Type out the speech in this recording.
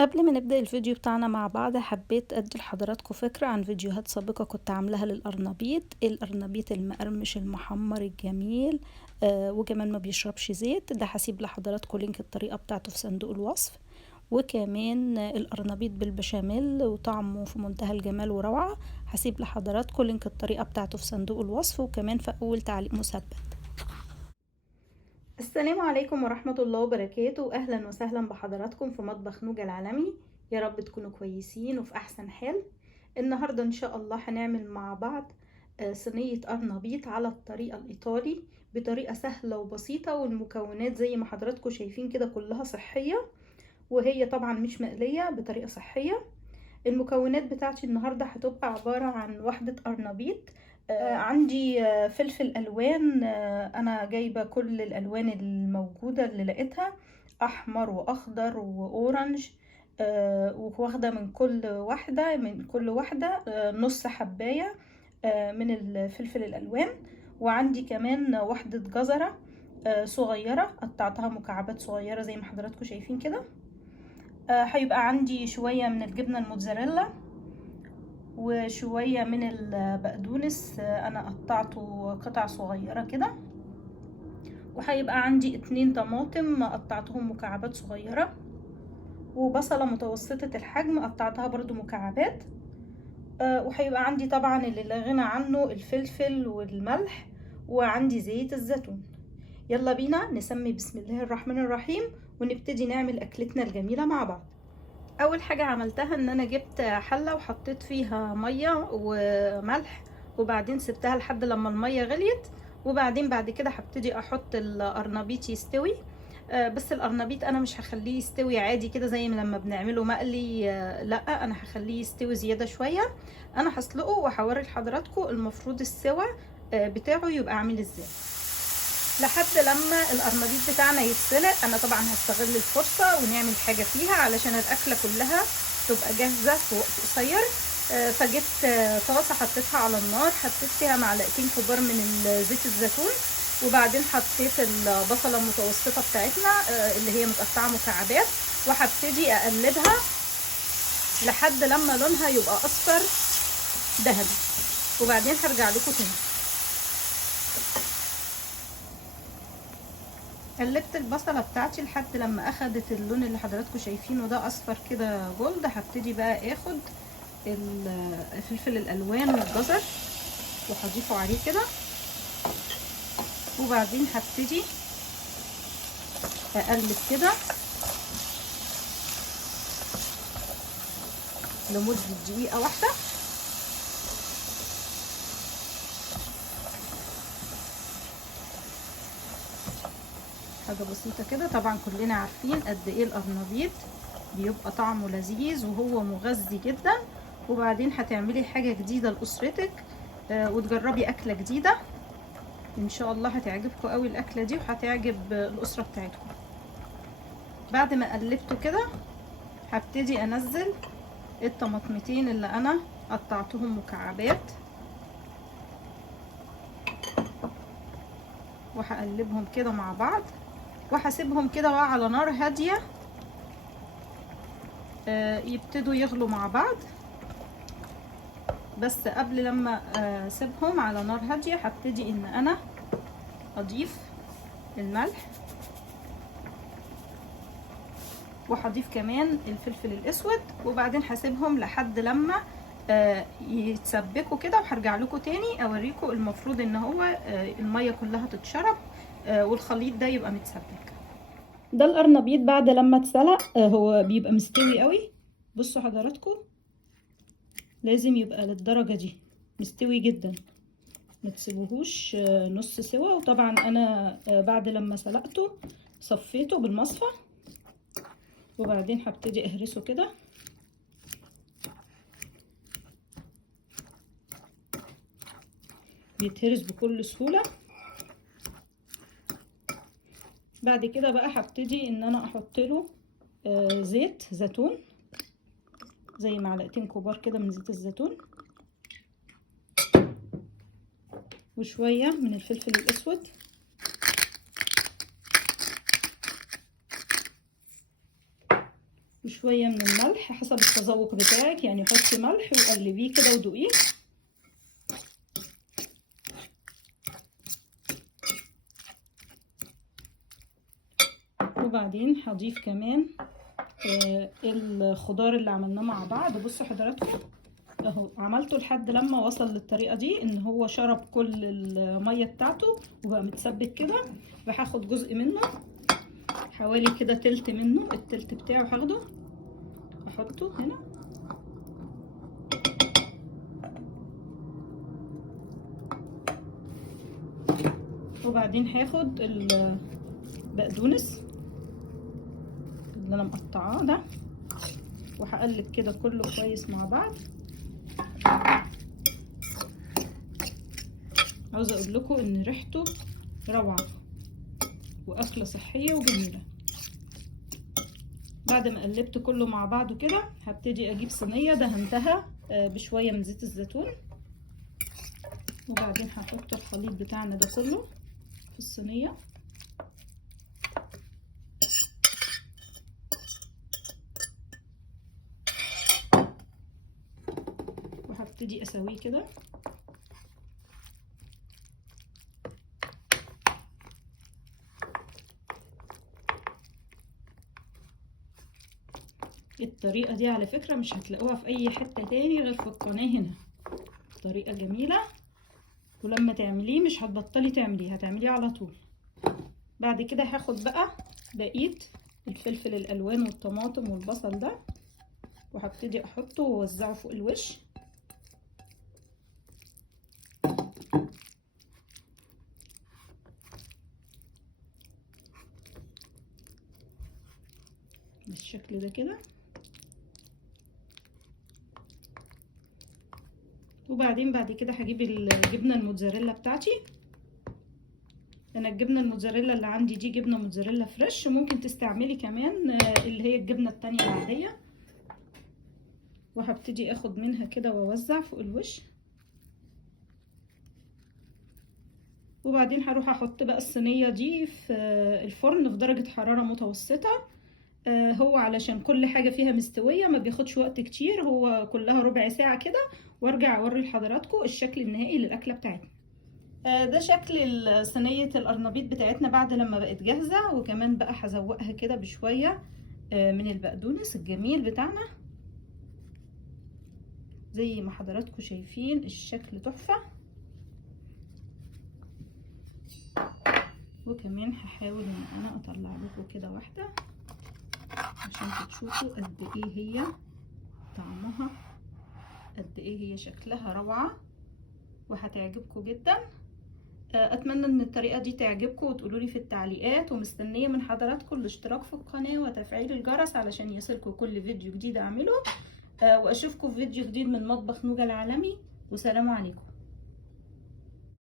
قبل ما نبدأ الفيديو بتاعنا مع بعض، حبيت أدي لحضراتكم فكرة عن فيديوهات سابقة كنت عاملاها القرنبيط المقرمش المحمر الجميل. وكمان ما بيشربش زيت. ده هسيب لحضراتكم لينك الطريقة بتاعته في صندوق الوصف. وكمان القرنبيط بالبشاميل وطعمه في منتهى الجمال وروعة. هسيب لحضراتكم لينك الطريقة بتاعته في صندوق الوصف، وكمان في أول تعليق مثبت. السلام عليكم ورحمة الله وبركاته. أهلا وسهلا بحضراتكم في مطبخ نوجة العالمي. يا رب تكونوا كويسين وفي أحسن حال. النهاردة إن شاء الله هنعمل مع بعض صينية قرنبيط على الطريقة الإيطالي بطريقة سهلة وبسيطة، والمكونات زي ما حضراتكم شايفين كده كلها صحية، وهي طبعا مش مقلية، بطريقة صحية. المكونات بتاعتي النهاردة هتبقى عبارة عن وحدة قرنبيط. عندي فلفل الوان. انا جايبه كل الالوان الموجوده اللي لقيتها، احمر واخضر واورنج. واخده من كل واحده نص حبايه من الفلفل الالوان. وعندي كمان وحده جزره صغيره، قطعتها مكعبات صغيره زي ما حضراتكم شايفين كده. هيبقى عندي شويه من الجبنه الموتزاريلا وشوية من البقدونس، انا قطعته قطع صغيرة كده. وهيبقى عندي 2 طماطم قطعتهم مكعبات صغيرة، وبصلة متوسطة الحجم قطعتها برضو مكعبات. وهيبقى عندي طبعا اللي لا غنى عنه الفلفل والملح، وعندي زيت الزيتون. يلا بينا نسمي بسم الله الرحمن الرحيم ونبتدي نعمل اكلتنا الجميلة مع بعض. اول حاجه عملتها ان انا جبت حله وحطيت فيها ميه وملح، وبعدين سبتها لحد لما الميه غليت. وبعدين بعد كده هبتدي احط القرنبيط يستوي. بس القرنبيط انا مش هخليه يستوي عادي كده زي ما لما بنعمله مقلي، لا انا هخليه يستوي زياده شويه. انا هسلقه وهوري لحضراتكم المفروض السوا بتاعه يبقى عامل ازاي لحد لما القرنبيط بتاعنا يتسلق. انا طبعا هستغل الفرصه ونعمل حاجه فيها علشان الاكله كلها تبقى جاهزه في وقت قصير. فجبت طاسه حطيتها على النار، حطيت فيها معلقتين كبار من زيت الزيتون، وبعدين حطيت البصله المتوسطه بتاعتنا اللي هي متقطعه مكعبات، وهبتدي اقلبها لحد لما لونها يبقى اصفر ذهبي، وبعدين هرجع لكم تاني. قلبت البصله بتاعتي لحد لما اخدت اللون اللي حضراتكم شايفينه ده، اصفر كده جولد. هبتدي بقى اخد الفلفل الالوان والجزر وهضيفه عليه كده، وبعدين هبتدي اقلب كده لمده دقيقه واحده. حاجه بسيطه كده. طبعا كلنا عارفين قد ايه القرنبيط بيبقى طعمه لذيذ وهو مغذي جدا. وبعدين هتعملي حاجه جديده لاسرتك وتجربي اكله جديده ان شاء الله. هتعجبكم قوي الاكله دي وهتعجب الاسره بتاعتكم. بعد ما قلبته كده هبتدي انزل الطماطمتين اللي انا قطعتهم مكعبات، وهقلبهم كده مع بعض، وهسيبهم كده بقى على نار هاديه يبتدوا يغلوا مع بعض. بس قبل لما اسيبهم على نار هاديه هبتدي ان انا اضيف الملح، وهضيف كمان الفلفل الاسود، وبعدين هسيبهم لحد لما يتسبكوا كده، وهرجع لكم تاني اوريكم. المفروض ان هو الميه كلها تتشرب والخليط ده يبقى متسبك. ده القرنبيط بعد لما اتسلق هو بيبقى مستوي قوي. بصوا حضراتكم، لازم يبقى للدرجه دي مستوي جدا، ما تسيبوهوش نص سوا. وطبعا انا بعد لما سلقته صفيته بالمصفى، وبعدين هبتدي اهرسه كده. بيتهرس بكل سهولة. بعد كده بقى هبتدي ان انا احط له زيت زيتون، زي معلقتين كبار كده من زيت الزيتون، وشوية من الفلفل الاسود، وشوية من الملح حسب التذوق بتاعك، يعني حطي ملح وقلبيه كده ودوقيه. وبعدين هضيف كمان الخضار اللي عملناه مع بعض. بصوا حضراتكم اهو عملته لحد لما وصل للطريقه دي ان هو شرب كل الميه بتاعته وبقى متسبك كده. فهاخد جزء منه حوالي كده تلت منه، التلت بتاعه هاخده احطه هنا. وبعدين هاخد البقدونس اللي انا مقطعاه ده وهقلب كده كله كويس مع بعض. عاوزه اقول لكم ان ريحته روعه واكله صحيه وجميله. بعد ما قلبت كله مع بعضه كده هبتدي اجيب صينيه دهنتها بشويه من زيت الزيتون، وبعدين هحط الخليط بتاعنا ده كله في الصينيه. وهبتدي اسويه كده. الطريقة دي على فكرة مش هتلاقوها في اي حتة تاني غير في القناة هنا. طريقة جميلة ولما تعمليه مش هتبطلي تعمليه، هتعمليه على طول. بعد كده هاخد بقى بقية الفلفل الالوان والطماطم والبصل ده وهبتدي احطه واوزعه فوق الوش. بالشكل ده كده. وبعدين بعد كده هجيب الجبنه الموتزاريلا بتاعتي. انا الجبنه الموتزاريلا اللي عندي دي جبنه موتزاريلا فريش، ممكن تستعملي كمان اللي هي الجبنه التانية العاديه. وهبتدي اخد منها كده واوزع فوق الوش. وبعدين هروح احط بقى الصينيه دي في الفرن في درجه حراره متوسطه. هو علشان كل حاجه فيها مستويه ما بياخدش وقت كتير، هو كلها ربع ساعه كده. وارجع اوري لحضراتكم الشكل النهائي للاكله بتاعتنا. ده شكل صينيه القرنبيط بتاعتنا بعد لما بقت جاهزه. وكمان بقى هزوقها كده بشويه من البقدونس الجميل بتاعنا زي ما حضراتكم شايفين. الشكل تحفه. وكمان هحاول ان انا اطلع لكم كده واحده عشان تشوفوا قد ايه هي طعمها، قد ايه هي شكلها روعه وهتعجبكم جدا. اتمنى ان الطريقه دي تعجبكم وتقولوا لي في التعليقات. ومستنيه من حضراتكم الاشتراك في القناه وتفعيل الجرس علشان يصلكم كل فيديو جديد اعمله. واشوفكم في فيديو جديد من مطبخ نوجة العالمي. وسلام عليكم.